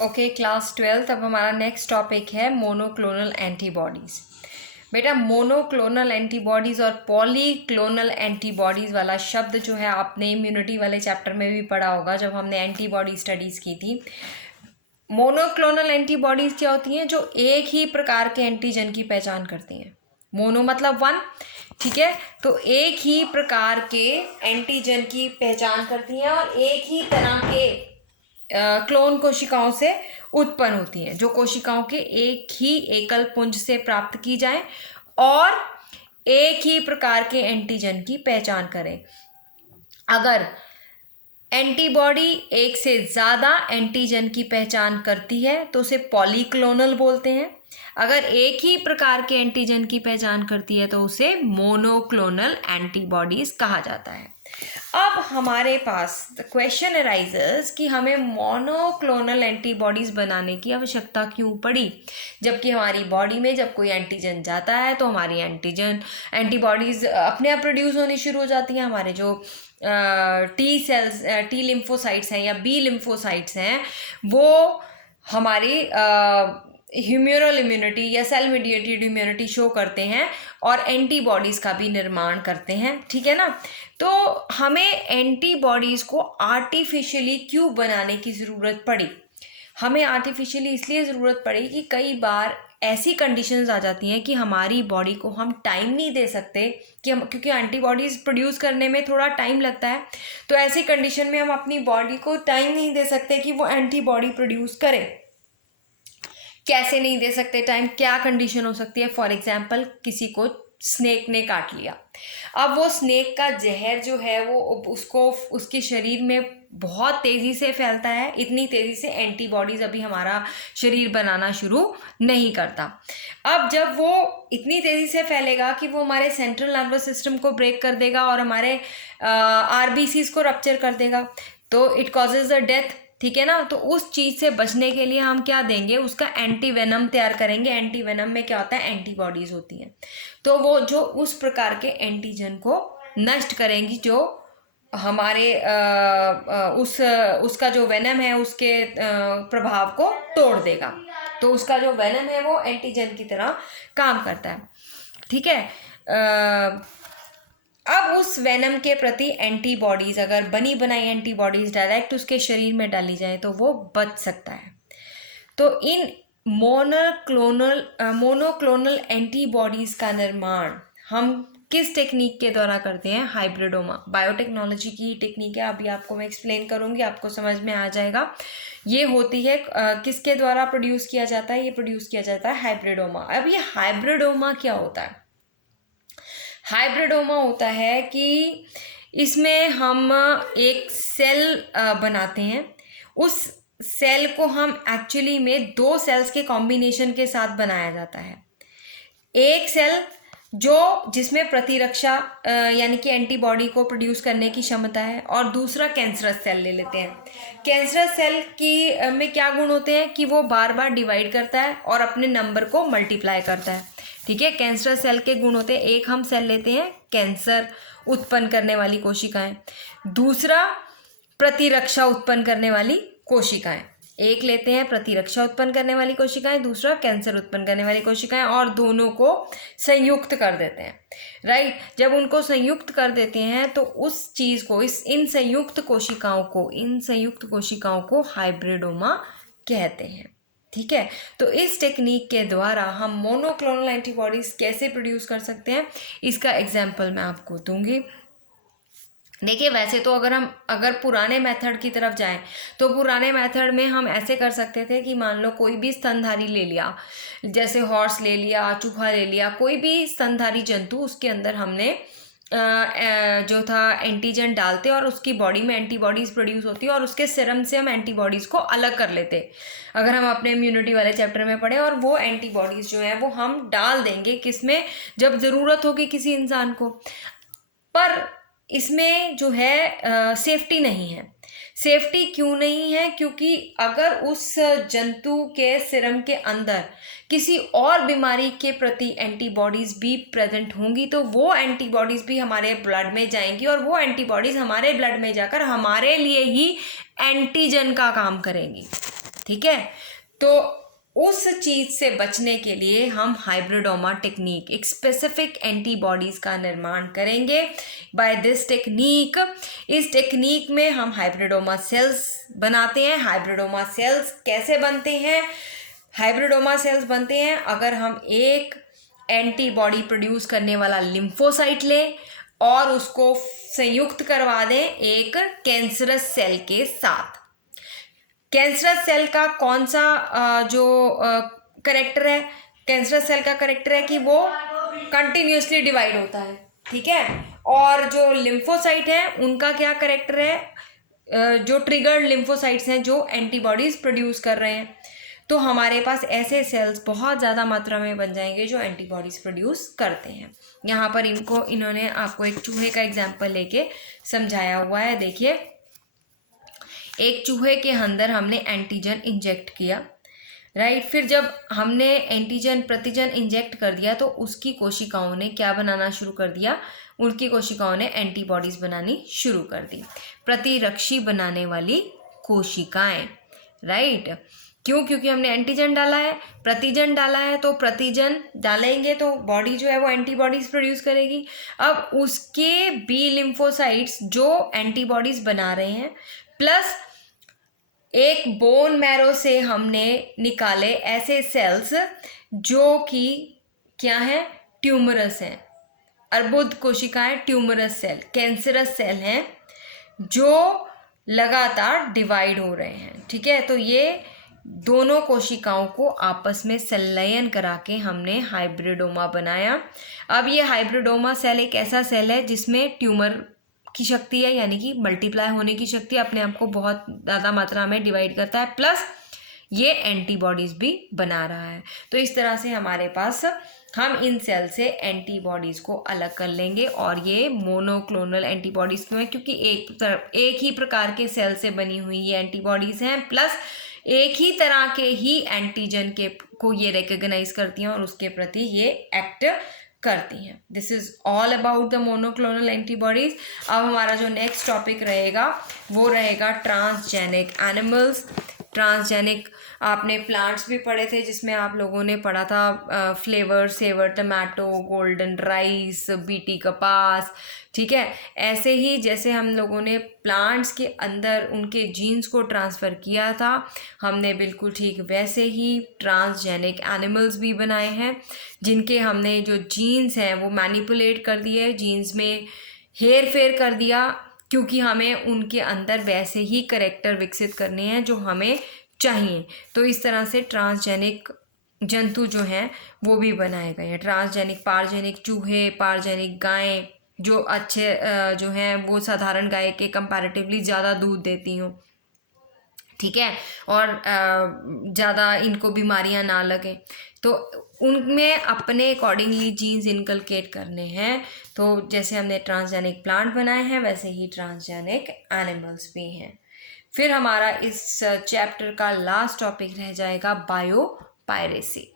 Okay class 12। अब हमारा next topic है मोनोक्लोनल एंटीबॉडीज़। बेटा मोनोक्लोनल एंटीबॉडीज़ और पॉलीक्लोनल एंटीबॉडीज़ वाला शब्द जो है आपने इम्यूनिटी वाले चैप्टर में भी पढ़ा होगा जब हमने एंटीबॉडी स्टडीज़ की थी। मोनोक्लोनल एंटीबॉडीज़ क्या होती हैं? जो एक ही प्रकार के एंटीजन की पहचान करती हैं। मोनो मतलब वन, ठीक है। तो एक ही प्रकार के एंटीजन की पहचान करती हैं और एक ही तरह के क्लोन कोशिकाओं से उत्पन्न होती हैं, जो कोशिकाओं के एक ही एकल पुंज से प्राप्त की जाए और एक ही प्रकार के एंटीजन की पहचान करें। अगर एंटीबॉडी एक से ज़्यादा एंटीजन की पहचान करती है तो उसे पॉलीक्लोनल बोलते हैं। अगर एक ही प्रकार के एंटीजन की पहचान करती है तो उसे मोनोक्लोनल एंटीबॉडीज कहा जाता है। अब हमारे पास द क्वेश्चन अराइजेस कि हमें मोनोक्लोनल एंटीबॉडीज बनाने की आवश्यकता क्यों पड़ी, जबकि हमारी बॉडी में जब कोई एंटीजन जाता है तो हमारी एंटीबॉडीज अपने आप प्रोड्यूस होनी शुरू हो जाती हैं। हमारे जो टी सेल्स, टी लिम्फोसाइट्स हैं या बी लिम्फोसाइट्स हैं, वो हमारी ह्यूमरल इम्यूनिटी या सेल मीडिएटेड इम्यूनिटी शो करते हैं और एंटीबॉडीज़ का भी निर्माण करते हैं, ठीक है ना। तो हमें एंटीबॉडीज़ को आर्टिफिशियली क्यों बनाने की ज़रूरत पड़ी? हमें आर्टिफिशियली इसलिए ज़रूरत पड़ी कि कई बार ऐसी कंडीशंस आ जाती हैं कि हमारी बॉडी को हम टाइम नहीं दे सकते कि हम, क्योंकि एंटीबॉडीज़ प्रोड्यूस करने में थोड़ा टाइम लगता है। तो ऐसी कंडीशन में हम अपनी बॉडी को टाइम नहीं दे सकते कि वो एंटीबॉडी प्रोड्यूस करे। कैसे नहीं दे सकते टाइम? क्या कंडीशन हो सकती है? फॉर एग्जाम्पल, किसी को स्नेक ने काट लिया। अब वो स्नेक का जहर जो है वो उसके शरीर में बहुत तेज़ी से फैलता है। इतनी तेज़ी से एंटीबॉडीज़ अभी हमारा शरीर बनाना शुरू नहीं करता। अब जब वो इतनी तेज़ी से फैलेगा कि वो हमारे सेंट्रल नर्वस सिस्टम को ब्रेक कर देगा और हमारे आरबीसीज को रप्चर कर देगा, तो इट कॉजेज द डेथ, ठीक है ना। तो उस चीज़ से बचने के लिए हम क्या देंगे? उसका एंटीवेनम तैयार करेंगे। एंटीवेनम में क्या होता है? एंटीबॉडीज़ होती हैं। तो वो जो उस प्रकार के एंटीजन को नष्ट करेंगी जो हमारे उसका जो वेनम है उसके प्रभाव को तोड़ देगा। तो उसका जो वेनम है वो एंटीजन की तरह काम करता है, ठीक है। अब उस वेनम के प्रति एंटीबॉडीज, अगर बनी बनाई एंटीबॉडीज डायरेक्ट उसके शरीर में डाली जाए तो वो बच सकता है। तो इन मोनोक्लोनल एंटीबॉडीज का निर्माण हम किस टेक्निक के द्वारा करते हैं? हाइब्रिडोमा। बायोटेक्नोलॉजी की टेक्निक है, अभी आपको मैं एक्सप्लेन करूंगी, आपको समझ में आ जाएगा। ये होती है किसके द्वारा प्रोड्यूस किया जाता है? ये प्रोड्यूस किया जाता है हाइब्रिडोमा। अब ये हाइब्रिडोमा क्या होता है? हाइब्रिडोमा होता है कि इसमें हम एक सेल बनाते हैं। उस सेल को हम एक्चुअली में दो सेल्स के कॉम्बिनेशन के साथ बनाया जाता है। एक सेल जिसमें प्रतिरक्षा यानी कि एंटीबॉडी को प्रोड्यूस करने की क्षमता है, और दूसरा कैंसरस सेल ले लेते हैं। कैंसरस सेल की में क्या गुण होते हैं कि वो बार बार डिवाइड करता है और अपने नंबर को मल्टीप्लाई करता है, ठीक है। कैंसरस सेल के गुण होते हैं, एक हम सेल लेते हैं कैंसर उत्पन्न करने वाली कोशिकाएं, दूसरा प्रतिरक्षा उत्पन्न करने वाली कोशिकाएं। एक लेते हैं प्रतिरक्षा उत्पन्न करने वाली कोशिकाएं, दूसरा कैंसर उत्पन्न करने वाली कोशिकाएं, और दोनों को संयुक्त कर देते हैं, राइट। जब उनको संयुक्त कर देते हैं तो उस चीज़ को, इन संयुक्त कोशिकाओं को हाइब्रिडोमा कहते हैं, ठीक है। तो इस टेक्निक के द्वारा हम मोनोक्लोनल एंटीबॉडीज़ कैसे प्रोड्यूस कर सकते हैं, इसका एग्जाम्पल मैं आपको दूंगी। देखिए, वैसे तो अगर पुराने मेथड की तरफ जाएं तो पुराने मेथड में हम ऐसे कर सकते थे कि मान लो कोई भी स्तनधारी ले लिया, जैसे हॉर्स ले लिया, चूहा ले लिया, कोई भी स्तनधारी जंतु, उसके अंदर हमने जो था एंटीजन डालते और उसकी बॉडी में एंटीबॉडीज़ प्रोड्यूस होती और उसके सीरम से हम एंटीबॉडीज़ को अलग कर लेते, अगर हम अपने इम्यूनिटी वाले चैप्टर में पढ़े। और वो एंटीबॉडीज़ जो है वो हम डाल देंगे किसमें? जब ज़रूरत होगी किसी इंसान को। पर इसमें जो है सेफ्टी नहीं है। सेफ्टी क्यों नहीं है? क्योंकि अगर उस जंतु के सीरम के अंदर किसी और बीमारी के प्रति एंटीबॉडीज़ भी प्रेजेंट होंगी तो वो एंटीबॉडीज़ भी हमारे ब्लड में जाएंगी और वो एंटीबॉडीज़ हमारे ब्लड में जाकर हमारे लिए ही एंटीजन का काम करेंगी, ठीक है। तो उस चीज़ से बचने के लिए हम हाइब्रिडोमा टेक्निक, एक स्पेसिफिक एंटीबॉडीज़ का निर्माण करेंगे बाय दिस टेक्निक। इस टेक्निक में हम हाइब्रिडोमा सेल्स बनाते हैं। हाइब्रिडोमा सेल्स कैसे बनते हैं? हाइब्रिडोमा सेल्स बनते हैं अगर हम एक एंटीबॉडी प्रोड्यूस करने वाला लिम्फोसाइट लें और उसको संयुक्त करवा दें एक कैंसरस सेल के साथ। कैंसरस सेल का कौन सा जो करेक्टर है? कैंसरस सेल का करेक्टर है कि वो कंटिन्यूसली डिवाइड होता है, ठीक है। और जो लिम्फोसाइट है उनका क्या करेक्टर है? जो ट्रिगर्ड लिम्फोसाइट्स हैं जो एंटीबॉडीज प्रोड्यूस कर रहे हैं। तो हमारे पास ऐसे सेल्स बहुत ज़्यादा मात्रा में बन जाएंगे जो एंटीबॉडीज प्रोड्यूस करते हैं। यहाँ पर इन्होंने आपको एक चूहे का एग्जाम्पल लेके समझाया हुआ है। देखिए, एक चूहे के अंदर हमने एंटीजन इंजेक्ट किया, राइट। फिर जब हमने प्रतिजन इंजेक्ट कर दिया तो उसकी कोशिकाओं ने क्या बनाना शुरू कर दिया? उनकी कोशिकाओं ने एंटीबॉडीज बनानी शुरू कर दी, प्रतिरक्षी बनाने वाली कोशिकाएं, राइट। क्यों? क्योंकि हमने एंटीजन डाला है, प्रतिजन डाला है, तो प्रतिजन डालेंगे तो बॉडी जो है वो एंटीबॉडीज प्रोड्यूस करेगी। अब उसके बी लिम्फोसाइट्स जो एंटीबॉडीज बना रहे हैं, प्लस एक बोन मैरो से हमने निकाले ऐसे सेल्स जो कि क्या है? ट्यूमरस हैं। अर्बुद कोशिकाएं ट्यूमरस सेल, कैंसरस सेल हैं जो लगातार डिवाइड हो रहे हैं, ठीक है। तो ये दोनों कोशिकाओं को आपस में संलयन करा के हमने हाइब्रिडोमा बनाया। अब ये हाइब्रिडोमा सेल एक ऐसा सेल है जिसमें ट्यूमर की शक्ति है, यानी कि मल्टीप्लाई होने की शक्ति, अपने आप को बहुत ज़्यादा मात्रा में डिवाइड करता है, प्लस ये एंटीबॉडीज़ भी बना रहा है। तो इस तरह से हमारे पास हम इन सेल से एंटीबॉडीज़ को अलग कर लेंगे। और ये मोनोक्लोनल एंटीबॉडीज़ क्यों है? क्योंकि एक ही प्रकार के सेल से बनी हुई ये एंटीबॉडीज़ हैं, प्लस एक ही तरह के ही एंटीजन को ये रिकॉग्नाइज करती हैं और उसके प्रति ये एक्ट करती हैं। This is all about the monoclonal antibodies. अब हमारा जो नेक्स्ट टॉपिक रहेगा वो रहेगा ट्रांसजेनिक एनिमल्स। ट्रांसजेनिक आपने प्लांट्स भी पढ़े थे जिसमें आप लोगों ने पढ़ा था Flavr Savr tomato, golden rice, BT कपास, ठीक है। ऐसे ही जैसे हम लोगों ने प्लांट्स के अंदर उनके जीन्स को ट्रांसफ़र किया था, हमने बिल्कुल ठीक वैसे ही ट्रांसजेनिक एनिमल्स भी बनाए हैं जिनके हमने जो जीन्स हैं वो मैनिपुलेट कर दिए, जीन्स में हेर फेर कर दिया, क्योंकि हमें उनके अंदर वैसे ही करेक्टर विकसित करने हैं जो हमें चाहिए। तो इस तरह से ट्रांसजेनिक जंतु जो हैं वो भी बनाए गए हैं। ट्रांसजेनिक पारजेनिक चूहे, पारजेनिक गायें जो अच्छे जो हैं वो साधारण गाय के कंपैरेटिवली ज़्यादा दूध देती हों, ठीक है, और ज़्यादा इनको बीमारियां ना लगें, तो उनमें अपने अकॉर्डिंगली जीन्स इनकलकेट करने हैं। तो जैसे हमने ट्रांसजेनिक प्लांट बनाए हैं वैसे ही ट्रांसजेनिक एनिमल्स भी हैं। फिर हमारा इस चैप्टर का लास्ट टॉपिक रह जाएगा बायोपायरेसी।